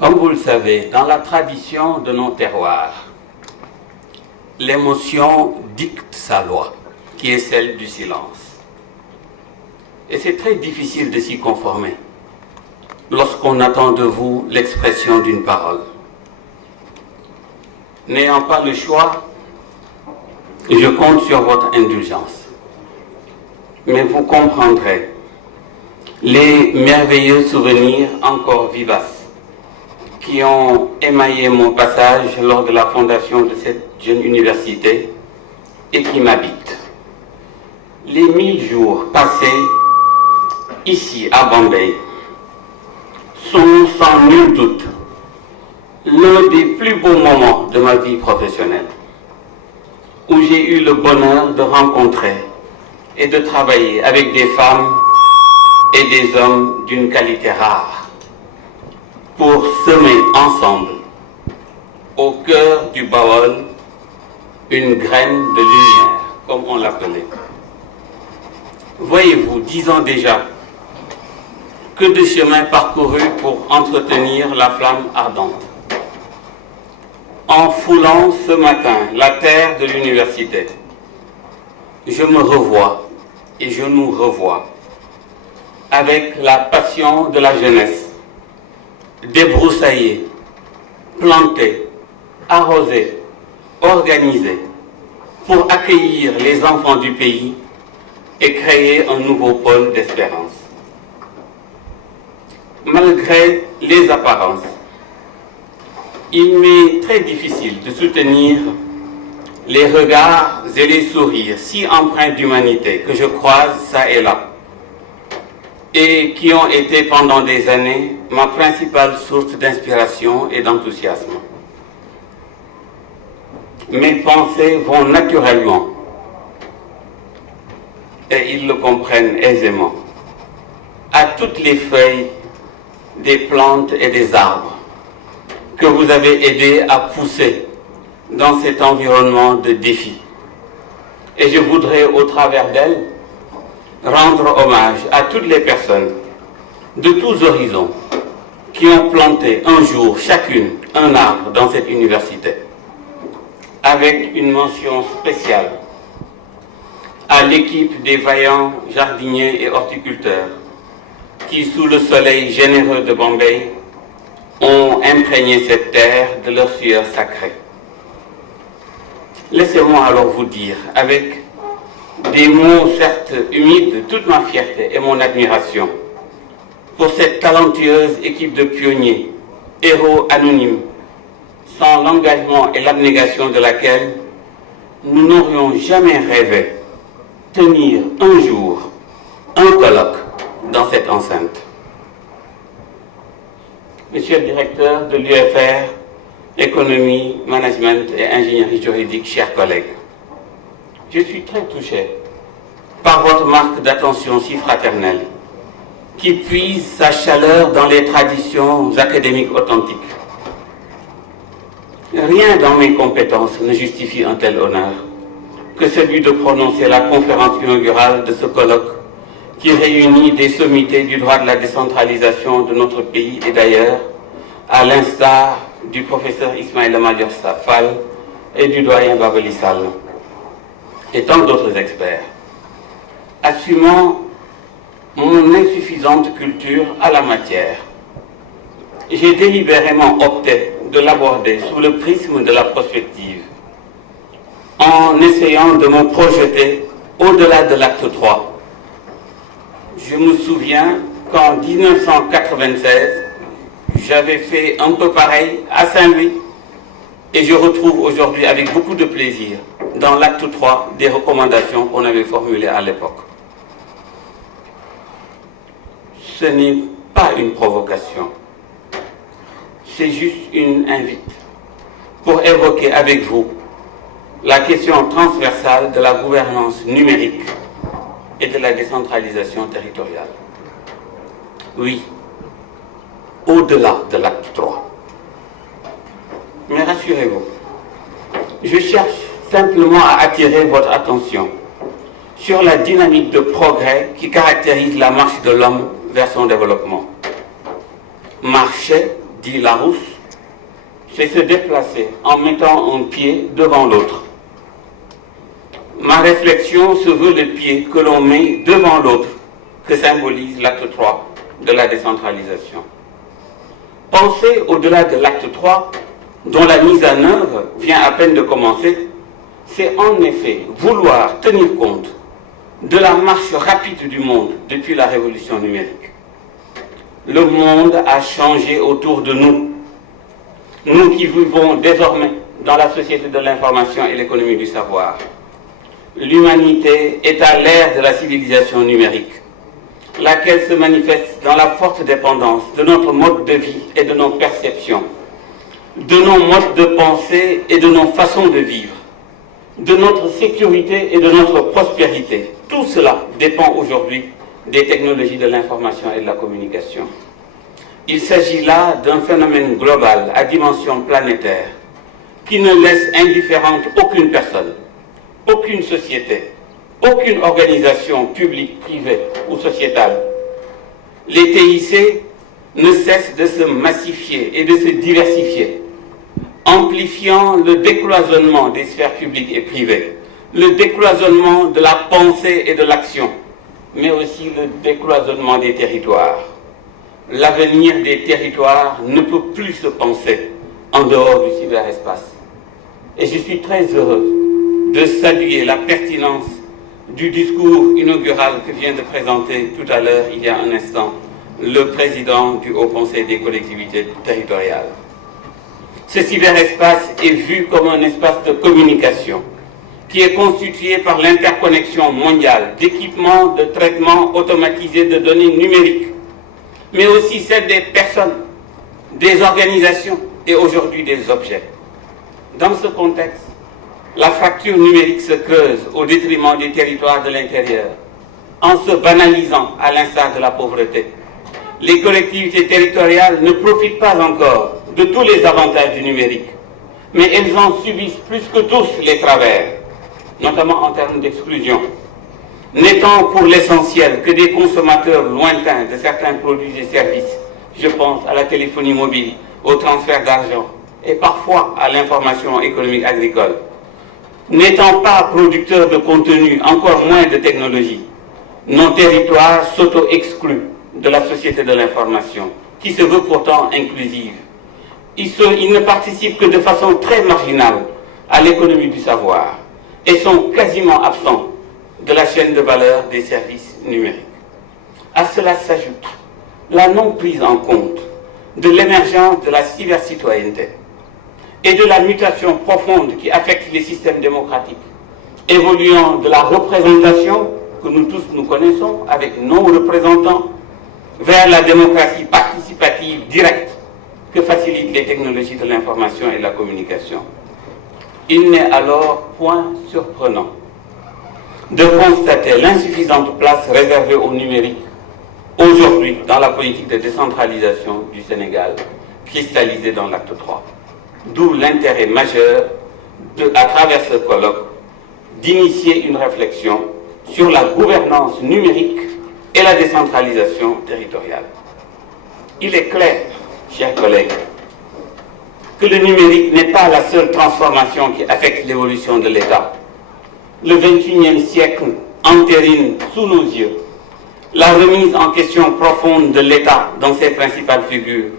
Comme vous le savez, dans la tradition de nos terroirs, l'émotion dicte sa loi, qui est celle du silence. Et c'est très difficile de s'y conformer lorsqu'on attend de vous l'expression d'une parole. N'ayant pas le choix, je compte sur votre indulgence. Mais vous comprendrez les merveilleux souvenirs encore vivaces qui ont émaillé mon passage lors de la fondation de cette jeune université et qui m'habitent. Les 1000 jours passés ici à Bombay sont sans nul doute l'un des plus beaux moments de ma vie professionnelle, où j'ai eu le bonheur de rencontrer et de travailler avec des femmes et des hommes d'une qualité rare, pour semer ensemble, au cœur du Bawol, une graine de lumière, comme on l'appelait. Voyez-vous, 10 ans déjà, que de chemin parcouru pour entretenir la flamme ardente. En foulant ce matin la terre de l'université, je me revois et je nous revois avec la passion de la jeunesse, débroussailler, planter, arroser, organiser, pour accueillir les enfants du pays et créer un nouveau pôle d'espérance. Malgré les apparences, il m'est très difficile de soutenir les regards et les sourires si empreints d'humanité que je croise ça et là, et qui ont été pendant des années ma principale source d'inspiration et d'enthousiasme. Mes pensées vont naturellement, et ils le comprennent aisément, à toutes les feuilles des plantes et des arbres que vous avez aidé à pousser dans cet environnement de défi. Et je voudrais, au travers d'elles, rendre hommage à toutes les personnes de tous horizons qui ont planté un jour chacune un arbre dans cette université, avec une mention spéciale à l'équipe des vaillants jardiniers et horticulteurs qui, sous le soleil généreux de Bombay, ont imprégné cette terre de leur sueur sacrée. Laissez-moi alors vous dire, avec des mots certes humides, toute ma fierté et mon admiration pour cette talentueuse équipe de pionniers, héros anonymes, sans l'engagement et l'abnégation de laquelle nous n'aurions jamais rêvé tenir un jour un colloque dans cette enceinte. Monsieur le directeur de l'UFR, économie, management et ingénierie juridique, chers collègues, je suis très touché par votre marque d'attention si fraternelle qui puise sa chaleur dans les traditions académiques authentiques. Rien dans mes compétences ne justifie un tel honneur que celui de prononcer la conférence inaugurale de ce colloque qui réunit des sommités du droit de la décentralisation de notre pays et d'ailleurs, à l'instar du professeur Ismaïla Madior Fall et du doyen Babali Sall, et tant d'autres experts, assumant mon insuffisante culture à la matière, j'ai délibérément opté de l'aborder sous le prisme de la prospective, en essayant de me projeter au-delà de l'acte 3. Je me souviens qu'en 1996, j'avais fait un peu pareil à Saint-Louis et je retrouve aujourd'hui avec beaucoup de plaisir dans l'acte 3 des recommandations qu'on avait formulées à l'époque. Ce n'est pas une provocation, c'est juste une invite pour évoquer avec vous la question transversale de la gouvernance numérique et de la décentralisation territoriale. Oui, au-delà de l'acte 3. Mais rassurez-vous, je cherche simplement à attirer votre attention sur la dynamique de progrès qui caractérise la marche de l'homme vers son développement. Marcher, dit Larousse, c'est se déplacer en mettant un pied devant l'autre. Ma réflexion se veut le pied que l'on met devant l'autre, que symbolise l'acte 3 de la décentralisation. Penser au-delà de l'acte 3, dont la mise en œuvre vient à peine de commencer, c'est en effet vouloir tenir compte de la marche rapide du monde depuis la révolution numérique. Le monde a changé autour de nous. Nous qui vivons désormais dans la société de l'information et l'économie du savoir. L'humanité est à l'ère de la civilisation numérique, laquelle se manifeste dans la forte dépendance de notre mode de vie et de nos perceptions, de nos modes de pensée et de nos façons de vivre, de notre sécurité et de notre prospérité. Tout cela dépend aujourd'hui des technologies de l'information et de la communication. Il s'agit là d'un phénomène global à dimension planétaire qui ne laisse indifférente aucune personne, aucune société, aucune organisation publique, privée ou sociétale. Les TIC ne cessent de se massifier et de se diversifier, amplifiant le décloisonnement des sphères publiques et privées, le décloisonnement de la pensée et de l'action, mais aussi le décloisonnement des territoires. L'avenir des territoires ne peut plus se penser en dehors du cyberespace. Et je suis très heureux de saluer la pertinence du discours inaugural que vient de présenter tout à l'heure, il y a un instant, le président du Haut Conseil des collectivités territoriales. Ce cyberespace est vu comme un espace de communication qui est constitué par l'interconnexion mondiale d'équipements de traitement automatisé de données numériques, mais aussi celle des personnes, des organisations et aujourd'hui des objets. Dans ce contexte, la fracture numérique se creuse au détriment des territoires de l'intérieur, en se banalisant à l'instar de la pauvreté. Les collectivités territoriales ne profitent pas encore de tous les avantages du numérique, mais elles en subissent plus que tous les travers, notamment en termes d'exclusion. N'étant pour l'essentiel que des consommateurs lointains de certains produits et services, je pense à la téléphonie mobile, au transfert d'argent et parfois à l'information économique agricole. N'étant pas producteurs de contenu, encore moins de technologie, nos territoires s'auto-excluent de la société de l'information, qui se veut pourtant inclusive. Ils ne participent que de façon très marginale à l'économie du savoir et sont quasiment absents de la chaîne de valeur des services numériques. À cela s'ajoute la non prise en compte de l'émergence de la cybercitoyenneté et de la mutation profonde qui affecte les systèmes démocratiques, évoluant de la représentation que nous tous nous connaissons avec nos représentants vers la démocratie participative directe que facilitent les technologies de l'information et de la communication. Il n'est alors point surprenant de constater l'insuffisante place réservée au numérique aujourd'hui dans la politique de décentralisation du Sénégal, cristallisée dans l'acte 3. D'où l'intérêt majeur, à travers ce colloque, d'initier une réflexion sur la gouvernance numérique et la décentralisation territoriale. Il est clair, chers collègues, que le numérique n'est pas la seule transformation qui affecte l'évolution de l'État. Le XXIe siècle entérine sous nos yeux la remise en question profonde de l'État dans ses principales figures,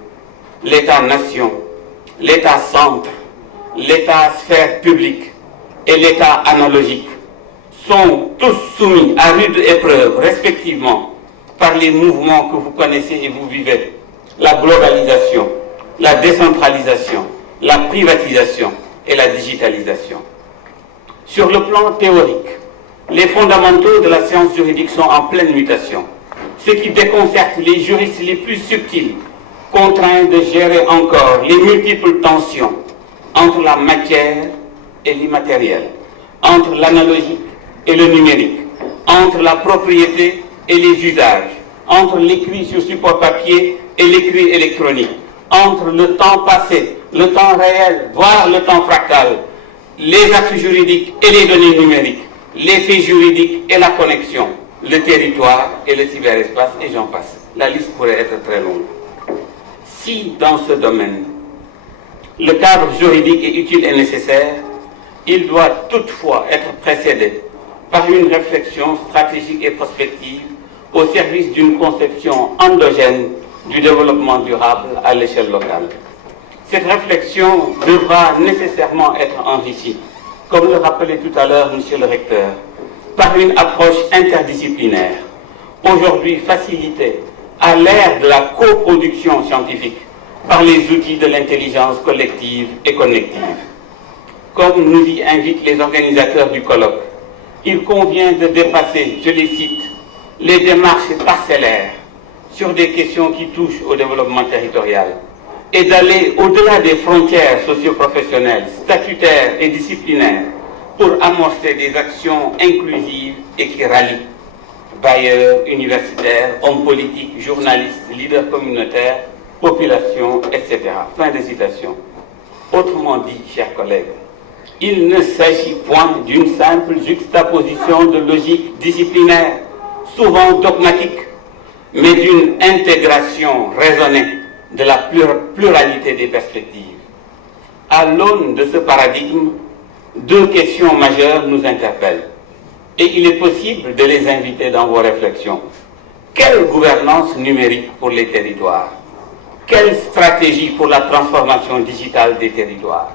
l'État-nation, l'État-centre, l'État-sphère publique et l'État analogique sont tous soumis à rude épreuve, respectivement, par les mouvements que vous connaissez et vous vivez, la globalisation, la décentralisation, la privatisation et la digitalisation. Sur le plan théorique, les fondamentaux de la science juridique sont en pleine mutation, ce qui déconcerte les juristes les plus subtils, contraints de gérer encore les multiples tensions entre la matière et l'immatériel, entre l'analogique et le numérique, entre la propriété et les usages, entre l'écrit sur support papier et l'écrit électronique, entre le temps passé, le temps réel, voire le temps fractal, les actes juridiques et les données numériques, les faits juridiques et la connexion, le territoire et le cyberespace, et j'en passe. La liste pourrait être très longue. Si dans ce domaine, le cadre juridique est utile et nécessaire, il doit toutefois être précédé par une réflexion stratégique et prospective au service d'une conception endogène du développement durable à l'échelle locale. Cette réflexion devra nécessairement être enrichie, comme le rappelait tout à l'heure Monsieur le Recteur, par une approche interdisciplinaire, aujourd'hui facilitée à l'ère de la coproduction scientifique par les outils de l'intelligence collective et connective. Comme nous y invitent les organisateurs du colloque, il convient de dépasser, je les cite, les démarches parcellaires sur des questions qui touchent au développement territorial et d'aller au-delà des frontières socio-professionnelles, statutaires et disciplinaires pour amorcer des actions inclusives et qui rallient bailleurs, universitaires, hommes politiques, journalistes, leaders communautaires, population, etc. Fin de citation. Autrement dit, chers collègues, il ne s'agit point d'une simple juxtaposition de logiques disciplinaires, souvent dogmatiques, mais d'une intégration raisonnée de la pluralité des perspectives. À l'aune de ce paradigme, deux questions majeures nous interpellent, et il est possible de les inviter dans vos réflexions. Quelle gouvernance numérique pour les territoires? Quelle stratégie pour la transformation digitale des territoires?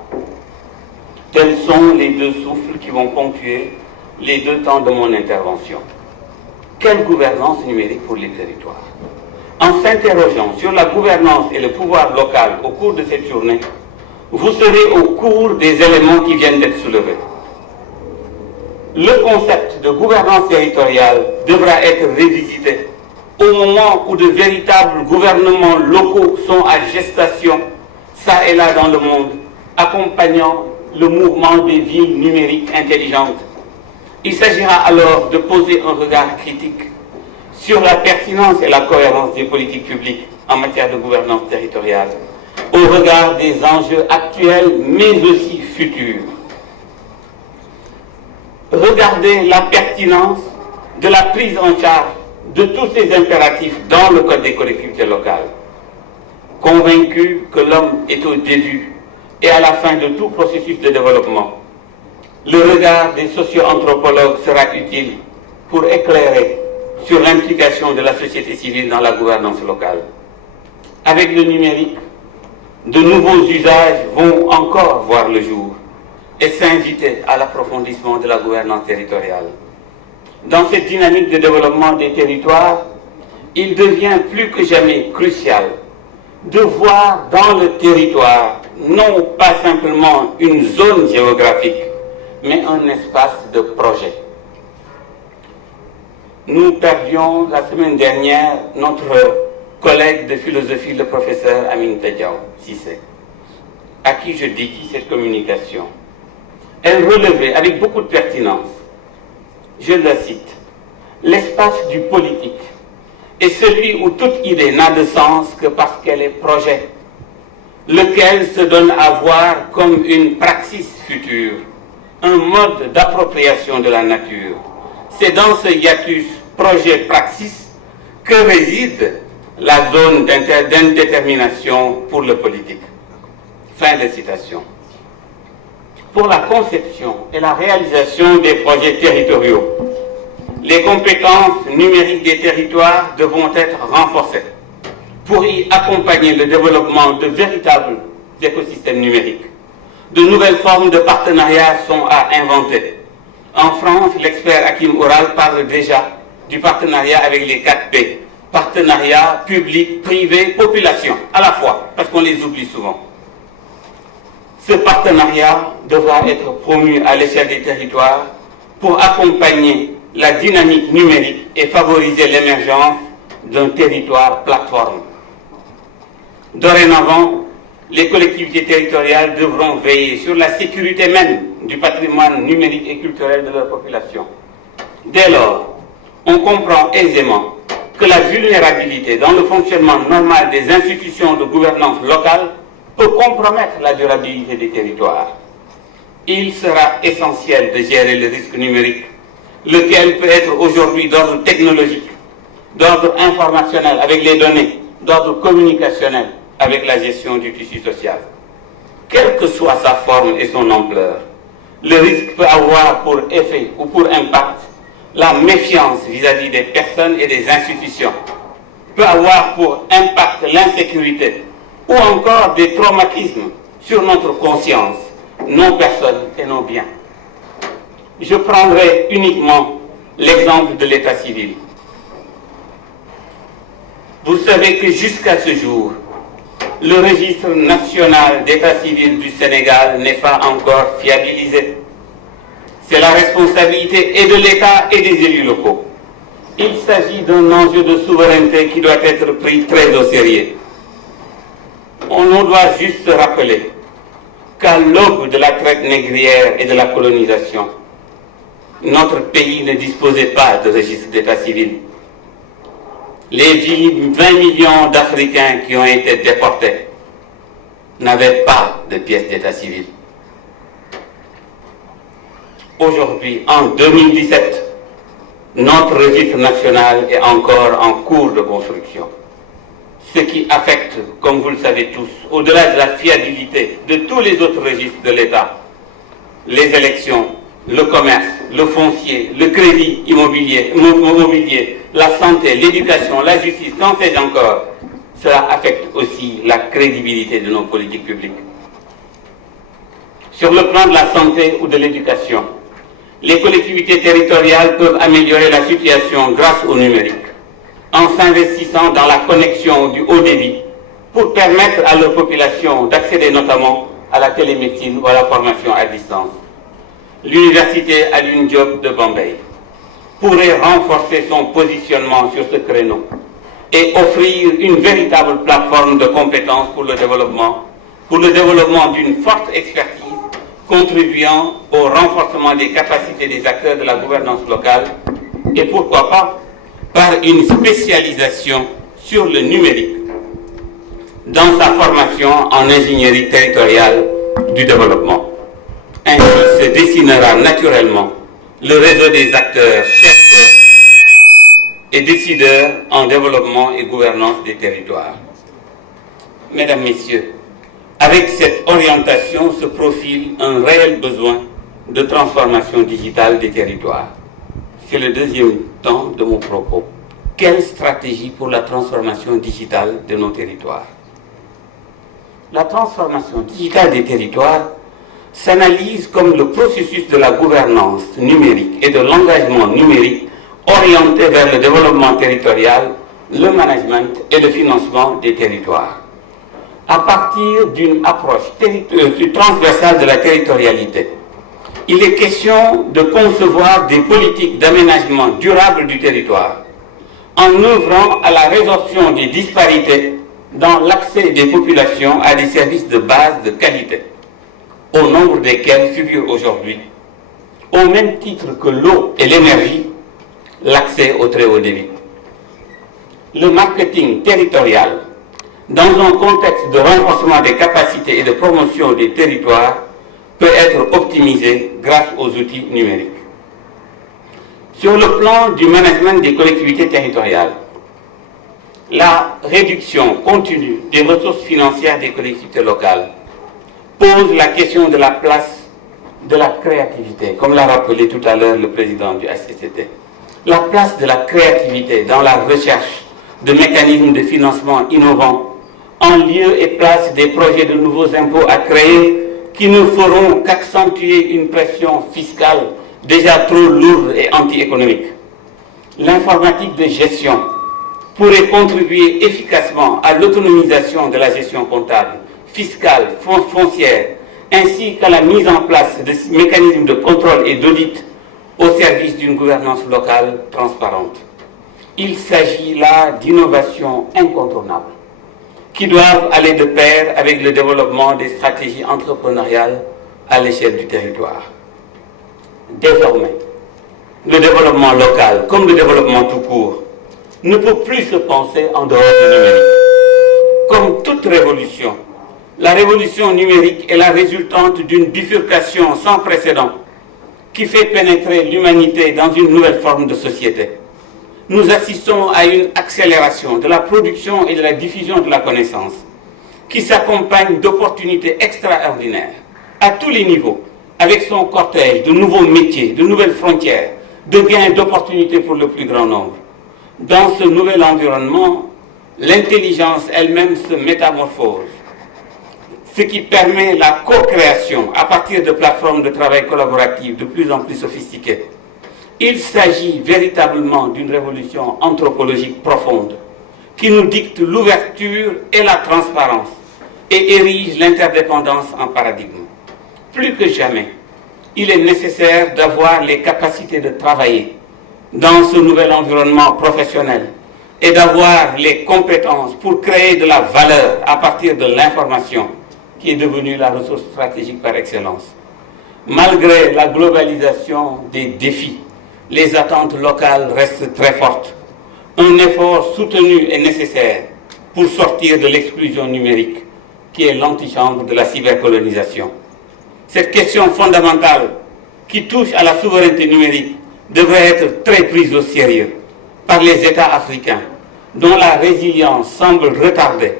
Tels sont les deux souffles qui vont ponctuer les deux temps de mon intervention. Quelle gouvernance numérique pour les territoires? En s'interrogeant sur la gouvernance et le pouvoir local au cours de cette journée, vous serez au cours des éléments qui viennent d'être soulevés. Le concept de gouvernance territoriale devra être révisité au moment où de véritables gouvernements locaux sont à gestation, ça et là dans le monde, accompagnant le mouvement des villes numériques intelligentes. Il s'agira alors de poser un regard critique sur la pertinence et la cohérence des politiques publiques en matière de gouvernance territoriale, au regard des enjeux actuels mais aussi futurs. Regardez la pertinence de la prise en charge de tous ces impératifs dans le Code des collectivités locales. Convaincu que l'homme est au début et à la fin de tout processus de développement, le regard des socio-anthropologues sera utile pour éclairer sur l'implication de la société civile dans la gouvernance locale. Avec le numérique, de nouveaux usages vont encore voir le jour et s'inviter à l'approfondissement de la gouvernance territoriale. Dans cette dynamique de développement des territoires, il devient plus que jamais crucial de voir dans le territoire non pas simplement une zone géographique, mais un espace de projet. Nous perdions la semaine dernière notre collègue de philosophie, le professeur Aminata Diaw Cissé, à qui je dédie cette communication. Elle relevait avec beaucoup de pertinence, je la cite, l'espace du politique est celui où toute idée n'a de sens que parce qu'elle est projet, lequel se donne à voir comme une praxis future, un mode d'appropriation de la nature. C'est dans ce hiatus projet-praxis que réside la zone d'indétermination pour le politique. Fin de citation. Pour la conception et la réalisation des projets territoriaux, les compétences numériques des territoires devront être renforcées pour y accompagner le développement de véritables écosystèmes numériques. De nouvelles formes de partenariats sont à inventer. En France, l'expert Hakim Oral parle déjà du partenariat avec les 4P, partenariat public, privé, population, à la fois, parce qu'on les oublie souvent. Ce partenariat devra être promu à l'échelle des territoires pour accompagner la dynamique numérique et favoriser l'émergence d'un territoire plateforme. Dorénavant, les collectivités territoriales devront veiller sur la sécurité même du patrimoine numérique et culturel de leur population. Dès lors, on comprend aisément que la vulnérabilité dans le fonctionnement normal des institutions de gouvernance locale peut compromettre la durabilité des territoires. Il sera essentiel de gérer le risque numérique, lequel peut être aujourd'hui d'ordre technologique, d'ordre informationnel avec les données, d'ordre communicationnel avec la gestion du tissu social. Quelle que soit sa forme et son ampleur, le risque peut avoir pour effet ou pour impact la méfiance vis-à-vis des personnes et des institutions, peut avoir pour impact l'insécurité ou encore des traumatismes sur notre conscience, nos personnes et nos biens. Je prendrai uniquement l'exemple de l'état civil. Vous savez que jusqu'à ce jour, le registre national d'état civil du Sénégal n'est pas encore fiabilisé. C'est la responsabilité et de l'État et des élus locaux. Il s'agit d'un enjeu de souveraineté qui doit être pris très au sérieux. On doit juste se rappeler qu'à l'aube de la traite négrière et de la colonisation, notre pays ne disposait pas de registre d'état civil. Les 20 millions d'Africains qui ont été déportés n'avaient pas de pièce d'état civil. Aujourd'hui, en 2017, notre registre national est encore en cours de construction. Ce qui affecte, comme vous le savez tous, au-delà de la fiabilité de tous les autres registres de l'État, les élections, le commerce, le foncier, le crédit immobilier, la santé, l'éducation, la justice, qu'en sais-je encore, cela affecte aussi la crédibilité de nos politiques publiques. Sur le plan de la santé ou de l'éducation, les collectivités territoriales peuvent améliorer la situation grâce au numérique, en s'investissant dans la connexion du haut débit pour permettre à leur population d'accéder notamment à la télémédecine ou à la formation à distance. L'université Alioune Diop de Bombay pourrait renforcer son positionnement sur ce créneau et offrir une véritable plateforme de compétences pour le développement d'une forte expertise contribuant au renforcement des capacités des acteurs de la gouvernance locale et pourquoi pas par une spécialisation sur le numérique dans sa formation en ingénierie territoriale du développement. Ainsi se dessinera naturellement le réseau des acteurs, chercheurs et décideurs en développement et gouvernance des territoires. Mesdames, Messieurs, avec cette orientation se profile un réel besoin de transformation digitale des territoires. C'est le deuxième temps de mon propos. Quelle stratégie pour la transformation digitale de nos territoires? La transformation digitale des territoires s'analyse comme le processus de la gouvernance numérique et de l'engagement numérique orienté vers le développement territorial, le management et le financement des territoires. À partir d'une approche transversale de la territorialité, il est question de concevoir des politiques d'aménagement durable du territoire en œuvrant à la résorption des disparités dans l'accès des populations à des services de base de qualité, au nombre desquels figure aujourd'hui, au même titre que l'eau et l'énergie, l'accès au très haut débit. Le marketing territorial, dans un contexte de renforcement des capacités et de promotion des territoires, peut être optimisé grâce aux outils numériques. Sur le plan du management des collectivités territoriales, la réduction continue des ressources financières des collectivités locales pose la question de la place de la créativité, comme l'a rappelé tout à l'heure le président du HCCT. la place de la créativité dans la recherche de mécanismes de financement innovants, en lieu et place des projets de nouveaux impôts à créer qui ne feront qu'accentuer une pression fiscale déjà trop lourde et anti-économique. L'informatique de gestion pourrait contribuer efficacement à l'autonomisation de la gestion comptable, fiscale, foncière, ainsi qu'à la mise en place de mécanismes de contrôle et d'audit au service d'une gouvernance locale transparente. Il s'agit là d'innovations incontournables qui doivent aller de pair avec le développement des stratégies entrepreneuriales à l'échelle du territoire. Désormais, le développement local, comme le développement tout court, ne peut plus se penser en dehors du numérique. Comme toute révolution, la révolution numérique est la résultante d'une bifurcation sans précédent qui fait pénétrer l'humanité dans une nouvelle forme de société. Nous assistons à une accélération de la production et de la diffusion de la connaissance qui s'accompagne d'opportunités extraordinaires à tous les niveaux, avec son cortège de nouveaux métiers, de nouvelles frontières, de gains d'opportunités pour le plus grand nombre. Dans ce nouvel environnement, l'intelligence elle-même se métamorphose, ce qui permet la co-création à partir de plateformes de travail collaboratives de plus en plus sophistiquées. Il s'agit véritablement d'une révolution anthropologique profonde qui nous dicte l'ouverture et la transparence et érige l'interdépendance en paradigme. Plus que jamais, il est nécessaire d'avoir les capacités de travailler dans ce nouvel environnement professionnel et d'avoir les compétences pour créer de la valeur à partir de l'information qui est devenue la ressource stratégique par excellence. Malgré la globalisation des défis, les attentes locales restent très fortes. Un effort soutenu est nécessaire pour sortir de l'exclusion numérique qui est l'antichambre de la cybercolonisation. Cette question fondamentale qui touche à la souveraineté numérique devrait être très prise au sérieux par les États africains dont la résilience semble retardée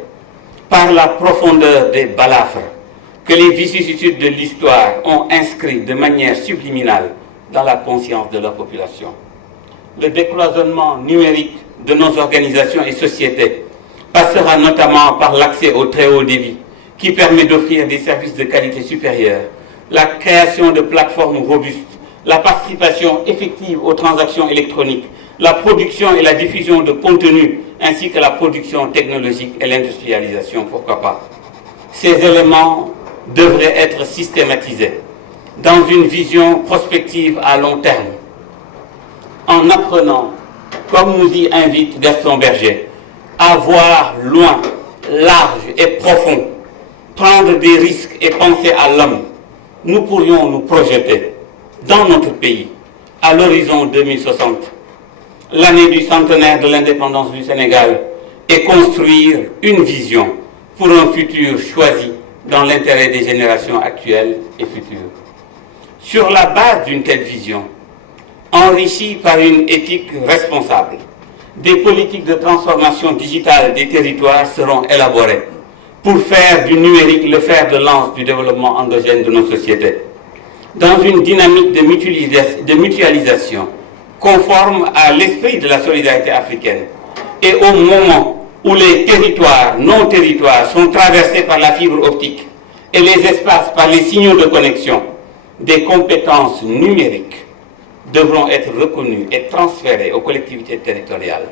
par la profondeur des balafres que les vicissitudes de l'histoire ont inscrits de manière subliminale dans la conscience de leur population. Le décloisonnement numérique de nos organisations et sociétés passera notamment par l'accès au très haut débit qui permet d'offrir des services de qualité supérieure, la création de plateformes robustes, la participation effective aux transactions électroniques, la production et la diffusion de contenus, ainsi que la production technologique et l'industrialisation, pourquoi pas. Ces éléments devraient être systématisés dans une vision prospective à long terme, en apprenant, comme nous y invite Gaston Berger, à voir loin, large et profond, prendre des risques et penser à l'homme. Nous pourrions nous projeter dans notre pays à l'horizon 2060, l'année du centenaire de l'indépendance du Sénégal, et construire une vision pour un futur choisi dans l'intérêt des générations actuelles et futures. Sur la base d'une telle vision, enrichie par une éthique responsable, des politiques de transformation digitale des territoires seront élaborées pour faire du numérique le fer de lance du développement endogène de nos sociétés. Dans une dynamique de mutualisation conforme à l'esprit de la solidarité africaine et au moment où les territoires, nos territoires, sont traversés par la fibre optique et les espaces par les signaux de connexion, des compétences numériques devront être reconnues et transférées aux collectivités territoriales,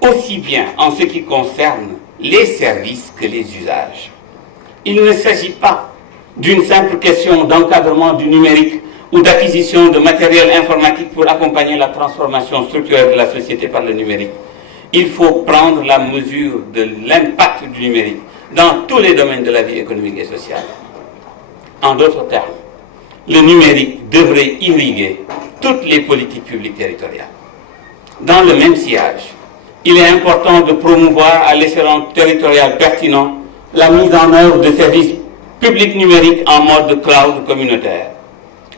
aussi bien en ce qui concerne les services que les usages. Il ne s'agit pas d'une simple question d'encadrement du numérique ou d'acquisition de matériel informatique pour accompagner la transformation structurelle de la société par le numérique. Il faut prendre la mesure de l'impact du numérique dans tous les domaines de la vie économique et sociale. En d'autres termes, le numérique devrait irriguer toutes les politiques publiques territoriales. Dans le même sillage, il est important de promouvoir à l'échelon territorial pertinent la mise en œuvre de services publics numériques en mode cloud communautaire.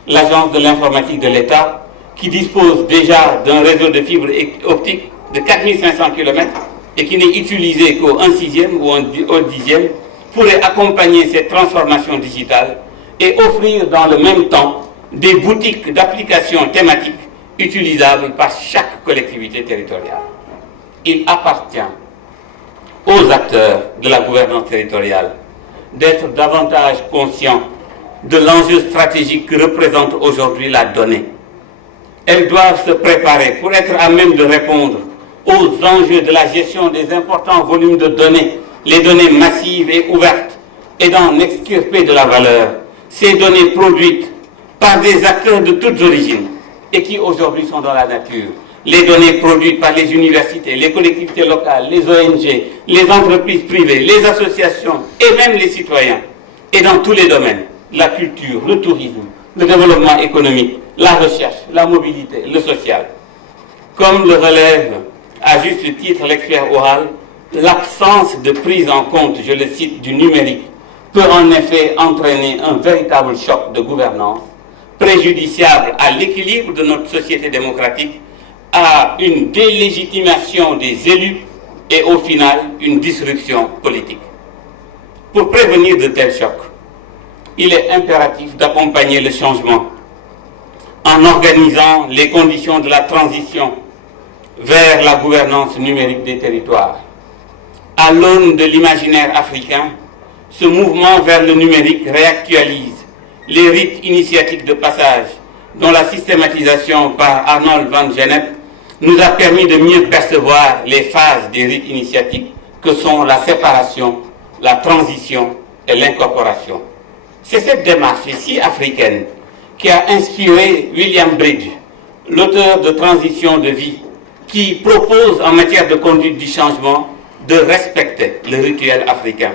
L'Agence de l'informatique de l'État, qui dispose déjà d'un réseau de fibre optique de 4500 km et qui n'est utilisé qu'au 1/6 ou au 10e, pourrait accompagner cette transformation digitale et offrir dans le même temps des boutiques d'applications thématiques utilisable par chaque collectivité territoriale. Il appartient aux acteurs de la gouvernance territoriale d'être davantage conscients de l'enjeu stratégique que représente aujourd'hui la donnée. Elles doivent se préparer pour être à même de répondre aux enjeux de la gestion des importants volumes de données, les données massives et ouvertes, et d'en extirper de la valeur ces données produites par des acteurs de toutes origines et qui aujourd'hui sont dans la nature. Les données produites par les universités, les collectivités locales, les ONG, les entreprises privées, les associations et même les citoyens. Et dans tous les domaines, la culture, le tourisme, le développement économique, la recherche, la mobilité, le social. Comme le relève à juste titre l'expert oral, l'absence de prise en compte, je le cite, du numérique peut en effet entraîner un véritable choc de gouvernance, préjudiciable à l'équilibre de notre société démocratique, à une délégitimation des élus et au final une disruption politique. Pour prévenir de tels chocs, il est impératif d'accompagner le changement en organisant les conditions de la transition vers la gouvernance numérique des territoires. À l'aune de l'imaginaire africain, ce mouvement vers le numérique réactualise les rites initiatiques de passage dont la systématisation par Arnold van Gennep nous a permis de mieux percevoir les phases des rites initiatiques que sont la séparation, la transition et l'incorporation. C'est cette démarche si africaine qui a inspiré William Bridge, l'auteur de Transition de vie, qui propose en matière de conduite du changement de respecter le rituel africain,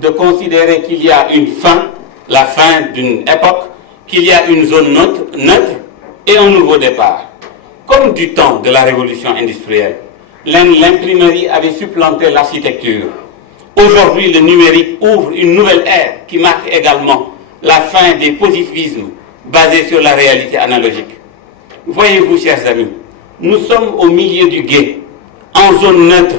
de considérer qu'il y a une fin, la fin d'une époque, qu'il y a une zone neutre et un nouveau départ. Comme du temps de la révolution industrielle, l'imprimerie avait supplanté l'architecture. Aujourd'hui, le numérique ouvre une nouvelle ère qui marque également la fin des positivismes basés sur la réalité analogique. Voyez-vous, chers amis, nous sommes au milieu du gué, en zone neutre.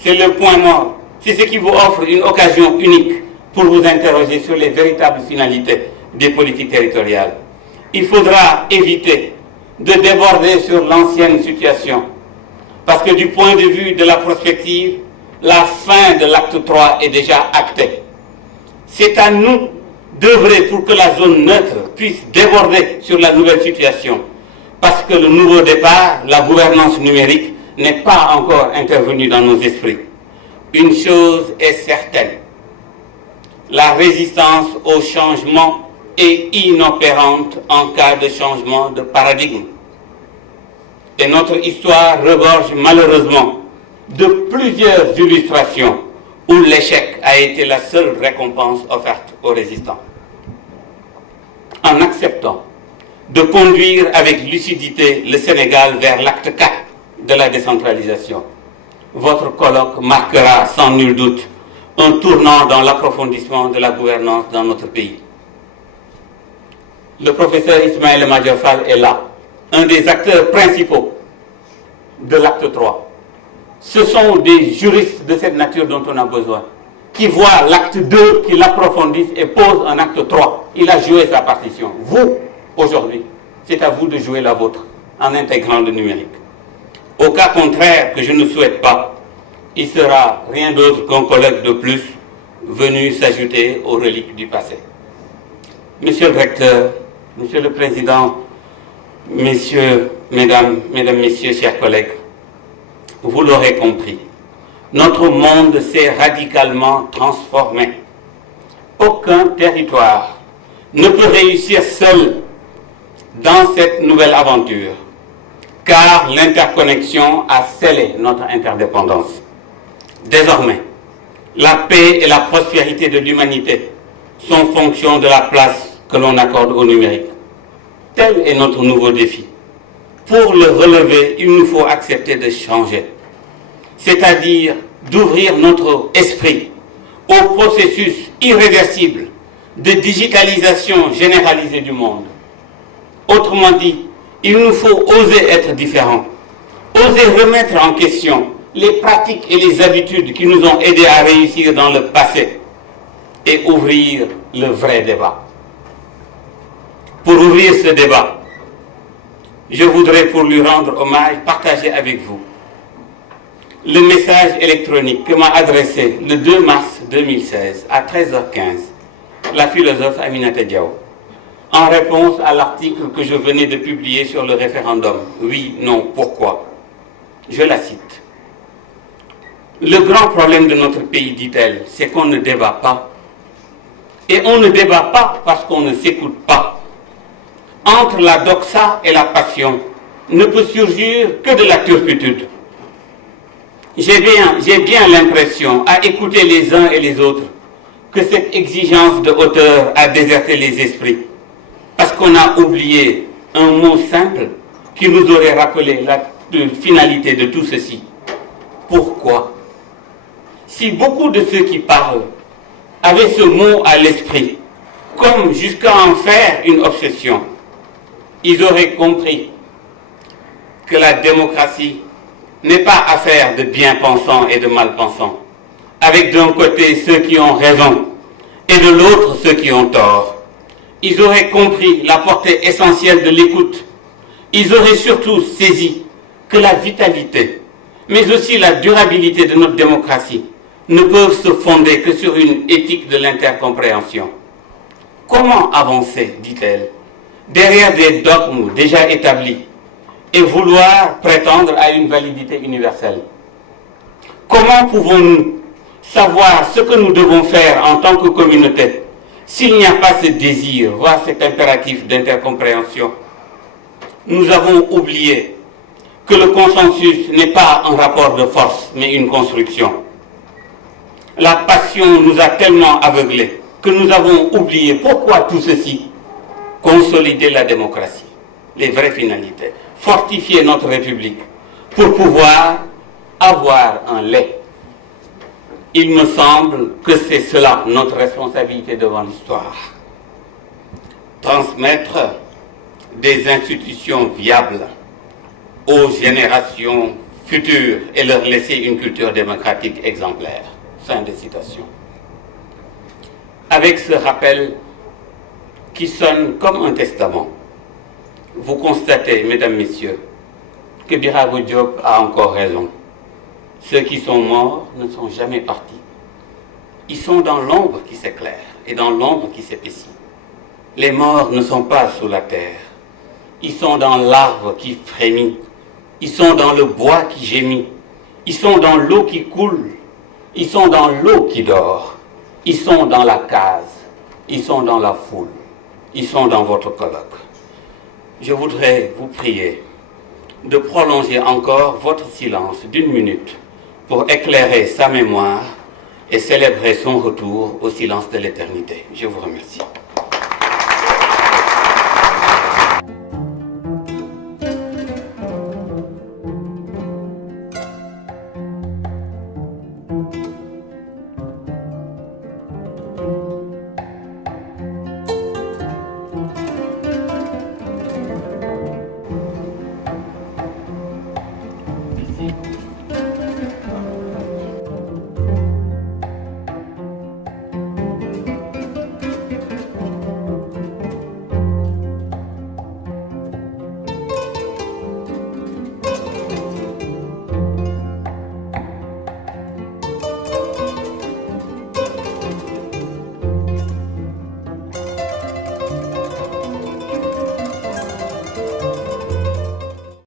C'est le point mort. C'est ce qui vous offre une occasion unique pour vous interroger sur les véritables finalités des politiques territoriales. Il faudra éviter de déborder sur l'ancienne situation, parce que du point de vue de la prospective, la fin de l'acte 3 est déjà actée. C'est à nous d'œuvrer pour que la zone neutre puisse déborder sur la nouvelle situation, parce que le nouveau départ, la gouvernance numérique, n'est pas encore intervenu dans nos esprits. Une chose est certaine, la résistance au changement est inopérante en cas de changement de paradigme. Et notre histoire regorge malheureusement de plusieurs illustrations où l'échec a été la seule récompense offerte aux résistants. En acceptant de conduire avec lucidité le Sénégal vers l'acte 4 de la décentralisation, votre colloque marquera sans nul doute un tournant dans l'approfondissement de la gouvernance dans notre pays. Le professeur Ismaël Madior Fall est là, un des acteurs principaux de l'acte 3. Ce sont des juristes de cette nature dont on a besoin, qui voient l'acte 2, qui l'approfondissent et posent un acte 3. Il a joué sa partition. Vous, aujourd'hui, c'est à vous de jouer la vôtre en intégrant le numérique. Au cas contraire, que je ne souhaite pas, il sera rien d'autre qu'un colloque de plus venu s'ajouter aux reliques du passé. Monsieur le recteur, Monsieur le Président, Mesdames, Messieurs, chers collègues, vous l'aurez compris, notre monde s'est radicalement transformé. Aucun territoire ne peut réussir seul dans cette nouvelle aventure, car l'interconnexion a scellé notre interdépendance. Désormais, la paix et la prospérité de l'humanité sont fonction de la place que l'on accorde au numérique. Tel est notre nouveau défi. Pour le relever, il nous faut accepter de changer, c'est-à-dire d'ouvrir notre esprit au processus irréversible de digitalisation généralisée du monde. Autrement dit, il nous faut oser être différents, oser remettre en question les pratiques et les habitudes qui nous ont aidés à réussir dans le passé et ouvrir le vrai débat. Pour ouvrir ce débat, je voudrais, pour lui rendre hommage, partager avec vous le message électronique que m'a adressé le 2 mars 2016 à 13h15 la philosophe Aminata Diaw, en réponse à l'article que je venais de publier sur le référendum. Oui, non, pourquoi? Je la cite. Le grand problème de notre pays, dit-elle, c'est qu'on ne débat pas. Et on ne débat pas parce qu'on ne s'écoute pas. Entre la doxa et la passion ne peut surgir que de la turpitude. J'ai bien l'impression, à écouter les uns et les autres, que cette exigence de hauteur a déserté les esprits, parce qu'on a oublié un mot simple qui nous aurait rappelé la finalité de tout ceci. Pourquoi? Si beaucoup de ceux qui parlent avaient ce mot à l'esprit, comme jusqu'à en faire une obsession, ils auraient compris que la démocratie n'est pas affaire de bien-pensants et de mal-pensants, avec d'un côté ceux qui ont raison et de l'autre ceux qui ont tort. Ils auraient compris la portée essentielle de l'écoute. Ils auraient surtout saisi que la vitalité, mais aussi la durabilité de notre démocratie ne peuvent se fonder que sur une éthique de l'intercompréhension. Comment avancer, dit-elle, derrière des dogmes déjà établis et vouloir prétendre à une validité universelle? Comment pouvons-nous savoir ce que nous devons faire en tant que communauté s'il n'y a pas ce désir, voire cet impératif d'intercompréhension? Nous avons oublié que le consensus n'est pas un rapport de force, mais une construction. La passion nous a tellement aveuglés que nous avons oublié pourquoi tout ceci. Consolider la démocratie, les vraies finalités, fortifier notre République pour pouvoir avoir un lait. Il me semble que c'est cela notre responsabilité devant l'histoire. Transmettre des institutions viables aux générations futures et leur laisser une culture démocratique exemplaire. Fin de citation. Avec ce rappel qui sonne comme un testament, vous constatez, mesdames, messieurs, que Birago Diop a encore raison. Ceux qui sont morts ne sont jamais partis. Ils sont dans l'ombre qui s'éclaire et dans l'ombre qui s'épaissit. Les morts ne sont pas sous la terre. Ils sont dans l'arbre qui frémit. Ils sont dans le bois qui gémit. Ils sont dans l'eau qui coule. Ils sont dans l'eau qui dort. Ils sont dans la case. Ils sont dans la foule. Ils sont dans votre colloque. Je voudrais vous prier de prolonger encore votre silence d'1 minute pour éclairer sa mémoire et célébrer son retour au silence de l'éternité. Je vous remercie.